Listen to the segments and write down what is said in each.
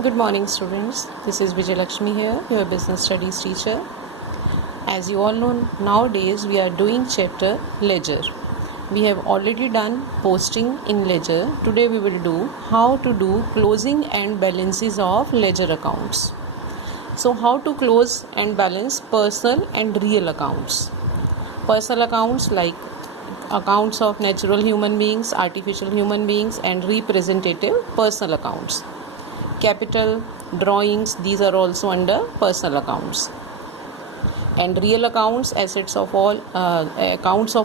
Good morning, students. This is Vijay Lakshmi here, your business studies teacher. As you all know, nowadays we are doing chapter ledger. We have already done posting in ledger. Today we will do how to do closing and balances of ledger accounts. So how to close and balance personal and real accounts. Personal accounts like accounts of natural human beings, artificial human beings, and representative personal accounts. Capital, drawings, these are also under personal accounts. And real accounts, accounts of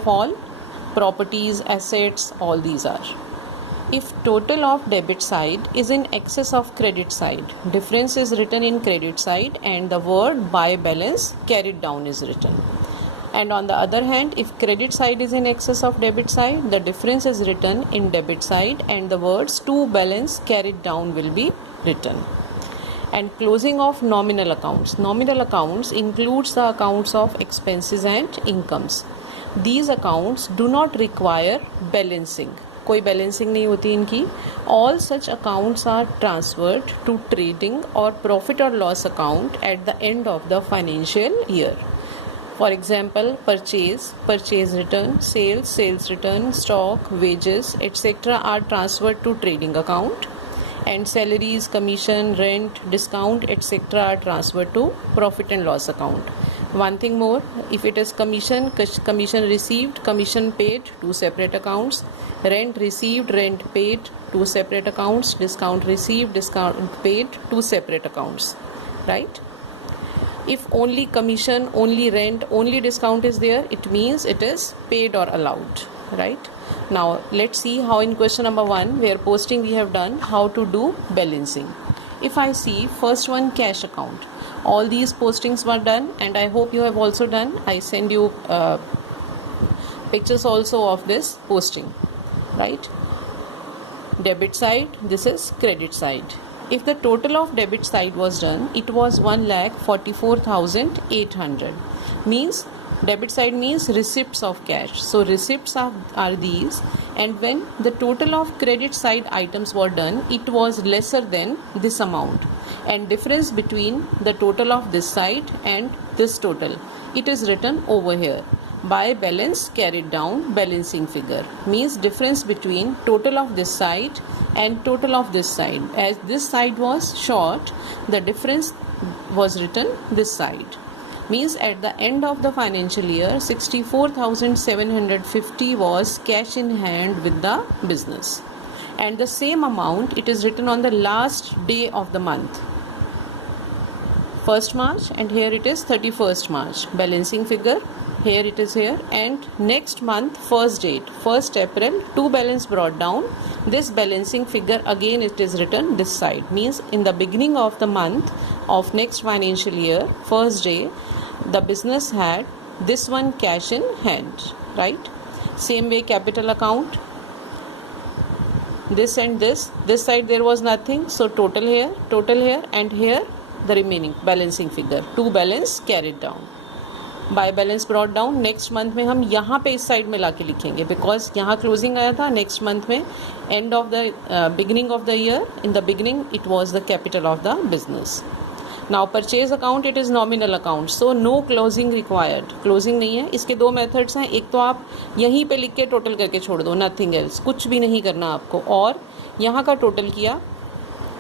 all, properties, assets, all these are. If total of debit side is in excess of credit side, difference is written in credit side and the word by balance carried down is written. And on the other hand, if credit side is in excess of debit side, the difference is written in debit side and the words to balance carried down will be written. And closing of nominal accounts. Nominal accounts includes the accounts of expenses and incomes. These accounts do not require balancing. कोई balancing नहीं होती इनकी. All such accounts are transferred to trading or profit or loss account at the end of the financial year. For example, purchase return, sales return, stock, wages, etc. are transferred to trading account, and salaries, commission, rent, discount, etc. are transferred to profit and loss account. One thing more, if it is commission received, commission paid, two separate accounts. Rent received, rent paid, two separate accounts. Discount received, discount paid, two separate accounts. Right? If only commission, only rent, only discount is there, it means it is paid or allowed. Right? Now let's see how in question number 1 where posting we have done how to do balancing. If I see first one, cash account, all these postings were done and I hope you have also done. I send you pictures also of this posting. Right? Debit side, this is credit side. If the total of debit side was done, it was 1,44,800. Means debit side means receipts of cash. So receipts are these, and when the total of credit side items were done, it was lesser than this amount. And difference between the total of this side and this total, it is written over here. By balance carried down, balancing figure means difference between total of this side and total of this side. As this side was short, the difference was written this side. Means at the end of the financial year, 64,750 was cash in hand with the business. And the same amount, it is written on the last day of the month. 1st March and here it is 31st March. Balancing figure. Here it is here, and next month first date 1st April, to balance brought down. This balancing figure again it is written this side, means in the beginning of the month of next financial year, first day, the business had this one cash in hand. Right? Same way capital account, this and this side there was nothing, so total here and here the remaining balancing figure, to balance carried down. By balance brought down next month में हम यहाँ पे इस साइड में ला के लिखेंगे बिकॉज यहाँ closing आया था. नेक्स्ट मंथ में end of the beginning of the year, in the beginning it was the capital of the business. Now purchase account, it is nominal account, so no closing required. Closing नहीं है. इसके दो मेथड्स हैं. एक तो आप यहीं पे लिख के टोटल करके छोड़ दो, नथिंग एल्स, कुछ भी नहीं करना आपको. और यहाँ का टोटल किया,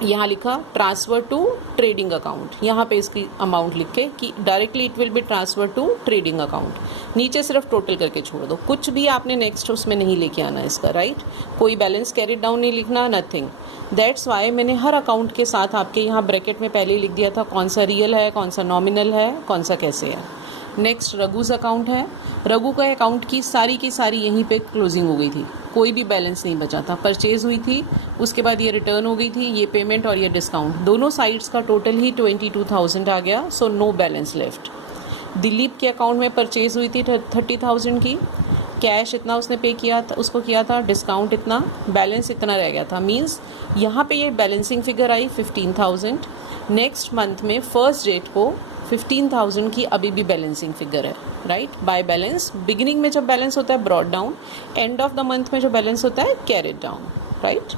यहाँ लिखा ट्रांसफ़र टू ट्रेडिंग अकाउंट, यहाँ पे इसकी अमाउंट लिख के कि directly it will be transfer to trading account. नीचे सिर्फ टोटल करके छोड़ दो, कुछ भी आपने नेक्स्ट उसमें नहीं लेके आना इसका. राइट? कोई बैलेंस कैरिड डाउन नहीं लिखना, नथिंग. दैट्स वाई मैंने हर अकाउंट के साथ आपके यहाँ ब्रैकेट में पहले ही लिख दिया था कौन सा रियल है, कौन सा नॉमिनल है, कौन सा कैसे है. नेक्स्ट रघुज अकाउंट है. रघु का अकाउंट की सारी यहीं पे क्लोजिंग हो गई थी, कोई भी बैलेंस नहीं बचा था. परचेज हुई थी, उसके बाद ये रिटर्न हो गई थी, ये पेमेंट और ये डिस्काउंट, दोनों साइड्स का टोटल ही 22,000 आ गया. So no balance left. Dilip के अकाउंट में परचेज हुई थी 30,000 की, कैश इतना उसने पे किया था, उसको किया था, डिस्काउंट इतना, बैलेंस इतना रह गया था. मीन्स यहाँ पे ये बैलेंसिंग फिगर आई 15,000. नेक्स्ट मंथ में फर्स्ट डेट को 15,000 की अभी भी बैलेंसिंग फिगर है. राइट? बाय बैलेंस, बिगिनिंग में जब बैलेंस होता है brought down, and of the month में जो बैलेंस होता है कैरिड डाउन. राइट?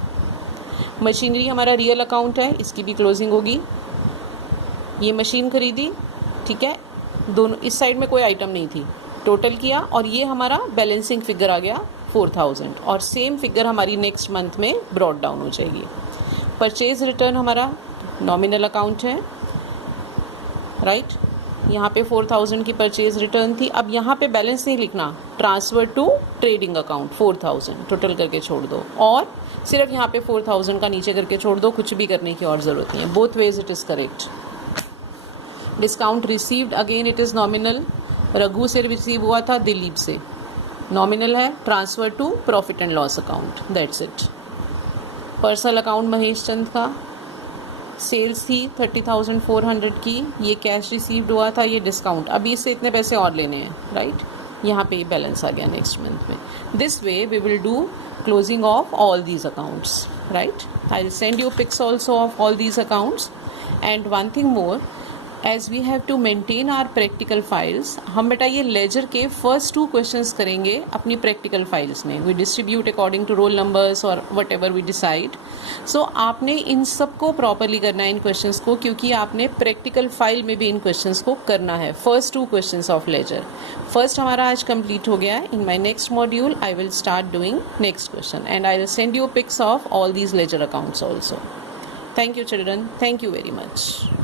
मशीनरी हमारा रियल अकाउंट है, इसकी भी क्लोजिंग होगी। ये मशीन खरीदी, ठीक है, दोनों इस साइड में कोई आइटम नहीं थी, टोटल किया और ये हमारा बैलेंसिंग फिगर आ गया 4000 और सेम फिगर हमारी नेक्स्ट मंथ में ब्रॉड डाउन हो जाएगी। परचेज रिटर्न हमारा नॉमिनल अकाउंट है, राइट। यहाँ पे 4000 की परचेज रिटर्न थी। अब यहाँ पे बैलेंस नहीं लिखना, transfer to trading account 4000 total करके छोड़ दो और सिर्फ यहाँ पे 4000 का नीचे करके छोड़ दो, कुछ भी करने की और ज़रूरत नहीं है। Both ways it is correct. Discount received, again it is nominal. Raghu से रिसीव हुआ था, दिलीप से, नॉमिनल है। Transfer to profit and loss account, that's it. Personal account Mahesh Chand का, सेल्स थी 30,400 की, ये कैश रिसीव्ड हुआ था, ये डिस्काउंट, अभी इससे इतने पैसे और लेने हैं, राइट। यहाँ पे बैलेंस आ गया नेक्स्ट मंथ में। This way we will do closing of all these accounts, right. I will send you pics also of all these accounts. And one thing more, as we have to maintain our practical files, हम बेटा ये लेजर के फर्स्ट 2 questions करेंगे अपनी practical files में। We distribute according to roll numbers और whatever we decide. So आपने इन सबको प्रॉपरली करना है, इन क्वेश्चंस को, क्योंकि आपने प्रैक्टिकल फाइल में भी इन क्वेश्चंस को करना है। First 2 questions of ledger, first हमारा आज कंप्लीट हो गया है। In my next module I will start doing next question and I will send you pics of all these ledger accounts also. Thank you children, thank you very much.